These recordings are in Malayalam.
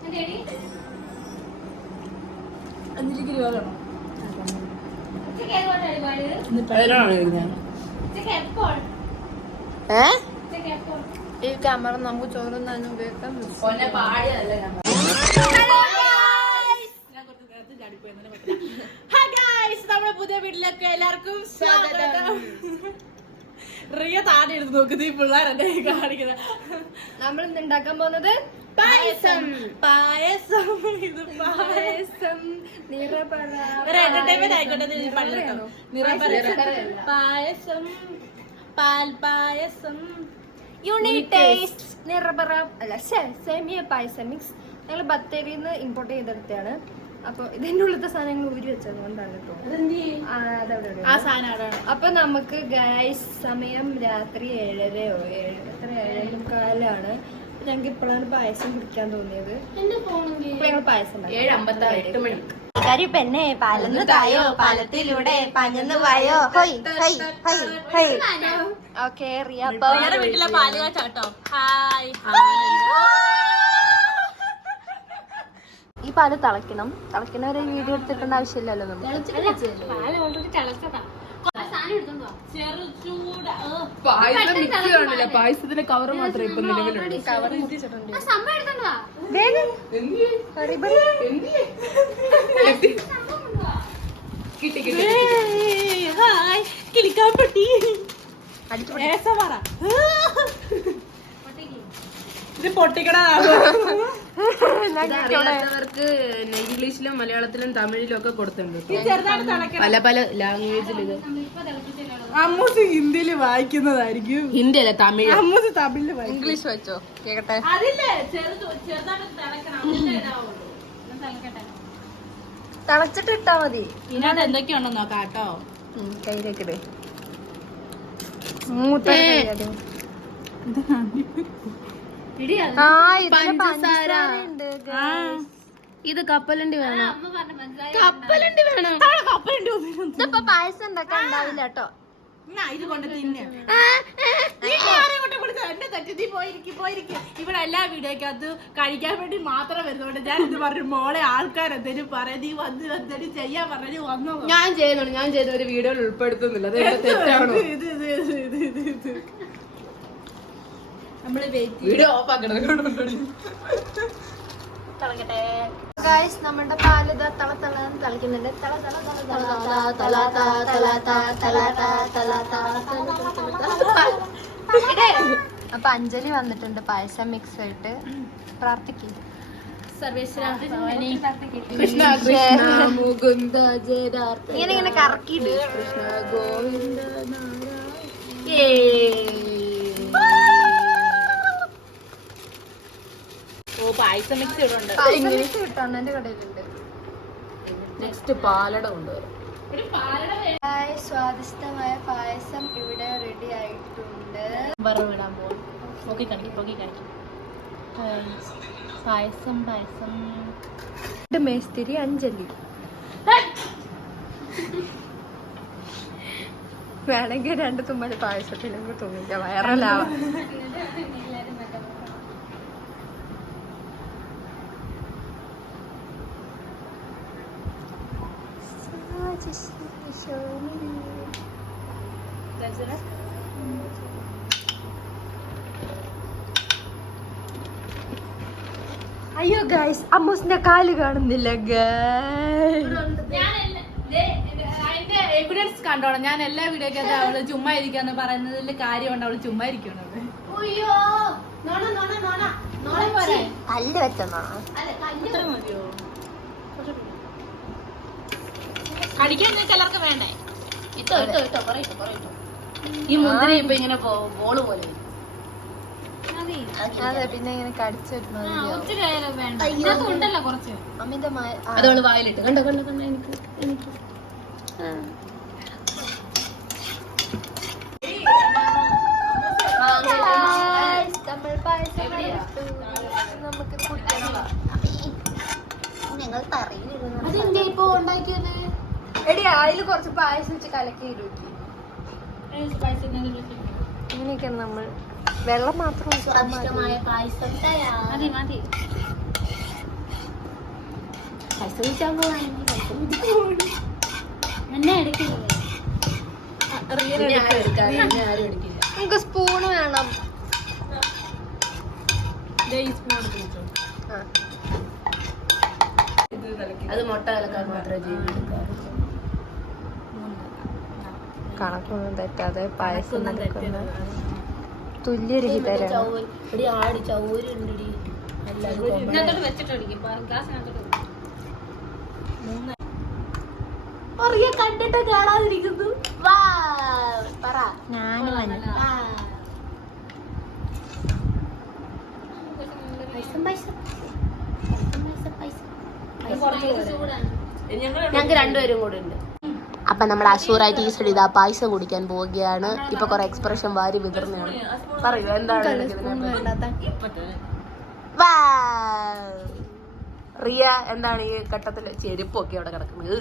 ഈ ക്യാമറ നമുക്ക് ചോറുന്നാനും ഉപയോഗിക്കാം. നമ്മുടെ പുതിയ വീട്ടിലേക്ക് എല്ലാവർക്കും സ്വാഗതം. റിയ താഴെ എടുത്ത് നോക്കുന്നത് ഈ പിള്ളേരെ കാണിക്കുന്നത്. നമ്മൾ ഇന്ന് ഉണ്ടാക്കാൻ പോകുന്നത് പായസം. പായസം ഇത് പായസം എന്റർടൈൻമെന്റ് ആയിക്കോട്ടെ. പായസം പാൽ പായസം യൂണിറ്റ് ടേസ്റ്റ് നിറപറ അല്ല സേമിയ പായസം മിക്സ്. ഞങ്ങൾ ബത്തേരിന്ന് ഇമ്പോർട്ട് ചെയ്തെടുത്താണ്. അപ്പൊ ഇതിന്റെ ഉള്ളത്തെ സാധനങ്ങൾ ഊരി വെച്ചതുകൊണ്ടാണ് കേട്ടോ. അപ്പൊ നമുക്ക് ഗൈസ് സമയം രാത്രി 7:30 7:45 ഞങ്ങൾക്ക് ഇപ്പോഴാണ് പായസം കുടിക്കാൻ തോന്നിയത്. ഞങ്ങൾ പായസം 7:58 മണി. പെണ്ണെ പാലന്ന് തായോ പാലത്തിലൂടെ പഞ്ഞന്ന് വായോ. ഓക്കെ റിയ വീട്ടിലെ പാല് കാച്ചാട്ടോ. ഹായ്. ഈ പാല് തിളക്കണം. തിളക്കുന്നവരെ വീഡിയോ എടുത്തിട്ടുണ്ട് ആവശ്യമില്ലല്ലോ നമുക്ക്. പായസത്തിന്റെ കവർ മാത്രമേ ഇപ്പൊ നിലവിലുള്ളൂ. കിളിക്കാൻ പറ്റി ഇത് പൊട്ടിക്കടവർക്ക് ഇംഗ്ലീഷിലും മലയാളത്തിലും തമിഴിലും ഒക്കെ കൊടുത്തിട്ടുണ്ട്. പല പല ലാംഗ്വേജിൽ. ഇത് അമ്മൂസ് ഹിന്ദിയില് വായിക്കുന്നതായിരിക്കും. ഹിന്ദി അല്ല തമിഴ്. അമ്മൂസ് തമിഴില് വായിക്കും. ഇംഗ്ലീഷ് വെച്ചോ കേക്കട്ടെ. തിളച്ചിട്ട് ഇട്ടാ മതി. ഇതിനകത്ത് എന്തൊക്കെയുണ്ടോ നോക്കാം കേട്ടോ. കയ്യിലേക്കിടേ. ഇത് കപ്പലണ്ടി വേണം. കപ്പലണ്ടി വേണം. ഇതിപ്പോ പായസം ഉണ്ടാക്കാൻ ഉണ്ടാവില്ല കേട്ടോ. ഇത് കൊണ്ട് തിന്നെ. ഇവിടെ എല്ലാ വീഡിയോക്കകത്ത് കഴിക്കാൻ വേണ്ടി മാത്രം വരുന്നുണ്ട്. ഞാൻ ഇത് പറഞ്ഞു മോളെ ആൾക്കാരെന്തേലും പറയാം. നീ വന്ന് ചെയ്യാൻ പറഞ്ഞു വന്നോ. ഞാൻ ചെയ്യുന്നുണ്ട്. ഞാൻ ചെയ്ത ഒരു വീഡിയോയിൽ ഉൾപ്പെടുത്തുന്നില്ല. അത് തെറ്റാണോ? നമ്മള് വീഡിയോ ഓഫ് ആക്കണം. ഗൈസ് നമ്മുടെ പാല് തിളക്കുന്നുണ്ട്. അപ്പൊ അഞ്ജലി വന്നിട്ടുണ്ട് പായസം മിക്സ് ആയിട്ട്. പ്രാർത്ഥിക്കും. ഇങ്ങനെ കറക്കിയിട്ട് കൃഷ്ണ ഗോവിന്ദ പായസം മിക്സ് ഇടുന്നുണ്ട്. എന്റെ കടയിലുണ്ട്. നെക്സ്റ്റ് പാലട കൊണ്ടുവരും. സ്വാദിഷ്ടമായ പായസം ഇവിടെ റെഡി ആയിട്ടുണ്ട്. വറവിടാൻ പോകും. പൊക്കി കാണിക്കും. പായസം മേസ്തിരി അഞ്ജലി വേണമെങ്കിൽ 2 തുമ്മല് പായസത്തിലേക്ക് തുമ്മിക്ക. വൈറലാവാം. അയ്യോ ഗൈസ് അമ്മൂസിന്റെ കാല് കാണുന്നില്ല. എവിഡൻസ് കണ്ടോണം. ഞാൻ എല്ലാ വീഡിയോക്കകത്ത് അവള് ചുമ്മാ ഇരിക്കാന്ന് പറയുന്നതിൽ കാര്യമുണ്ട്. അവള് ചുമ്മാ ഇരിക്കുന്നത്. കല്ല് വെച്ചോ. കടിക്കാൻ എല്ലാവർക്കും വേണ്ടേ? ഈ മുന്തിരി ഇപ്പൊ ഇങ്ങനെ ബോള് പോലെ. അതെ പിന്നെ ഇങ്ങനെ കടിച്ചിരുന്നത് അമിതമായ. അതോള് വായിലിട്ട് കണ്ടോ എനിക്ക് നമ്മൾ പായസം നമുക്ക് ഞങ്ങൾ അതെന്താ ഇപ്പൊ ഉണ്ടാക്കിയത്? എടി അതില് കുറച്ച് പായസം വെച്ച് കലക്കി ഇടുക്കി. ഇങ്ങനെയൊക്കെ നമ്മൾ വെള്ളം മാത്രം പായസം മതി. കുടിക്കാൻ പോവാണെങ്കിൽ പൈസ കുടിക്കാൻ എന്നെ എടുക്കില്ല. നമുക്ക് സ്പൂണ് വേണം. അത് മുട്ട കലക്കാൻ മാത്രമേ ജീവിക്കാറുള്ളൂ. കണക്കൊന്നും തെറ്റാതെ പായസം തുല്യരഹിതരാണ്. ആടി ചൗരുണ്ടടി കണ്ടിട്ട് കാണാതിരിക്കുന്നു. ഞങ്ങൾക്ക് രണ്ടുപേരും കൂടെ ഉണ്ട്. അപ്പൊ നമ്മൾ അഷൂറായി ടീച്ചർ ഇതാ പായസം കുടിക്കാൻ പോവുകയാണ്. ഇപ്പൊ കൊറേ എക്സ്പ്രഷൻ വാരി വിതർന്നാണ്. പറയൂ എന്താണ് റിയ, എന്താണ് ഈ ഘട്ടത്തില് ചെരുപ്പൊക്കെ അവിടെ കിടക്കുന്നത്?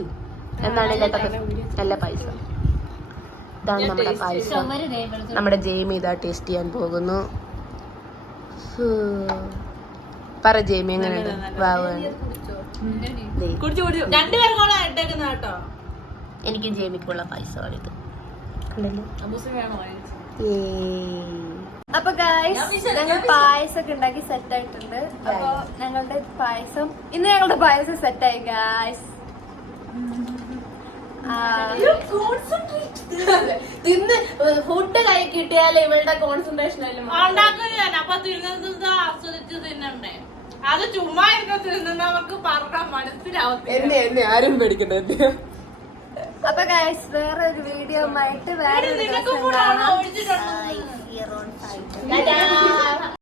എന്താണ് ഈ ഘട്ടത്തിൽ? നല്ല പായസം. ഇതാണ് നമ്മുടെ പായസം. നമ്മുടെ ജെയ്മി ഇതാ ടേസ്റ്റ് ചെയ്യാൻ പോകുന്നു. പറ ജെയ്മി എങ്ങനെയുണ്ട്? എനിക്ക് ജെയ്മിക്കുള്ള പായസമാണിത്. അപ്പൊ ഗായ്സ് ഞങ്ങൾ പായസമൊക്കെ ഉണ്ടാക്കി സെറ്റ് ആയിട്ടുണ്ട്. അപ്പൊ ഞങ്ങളുടെ പായസം സെറ്റായി ഗായ്സ്. ഫുഡ് കൈ കിട്ടിയാലേ ഇവളുടെ കോൺസെൻട്രേഷൻ അത് ചുമ്മാ തിന്നവർക്ക് പറഞ്ഞാൽ മനസ്സിലാവും. എന്നെ ആരും പേടിക്കണ്ട. അപ്പൊ ഗായ്സ് വേറെ ഒരു വീഡിയോ ആയിട്ട് വേറെ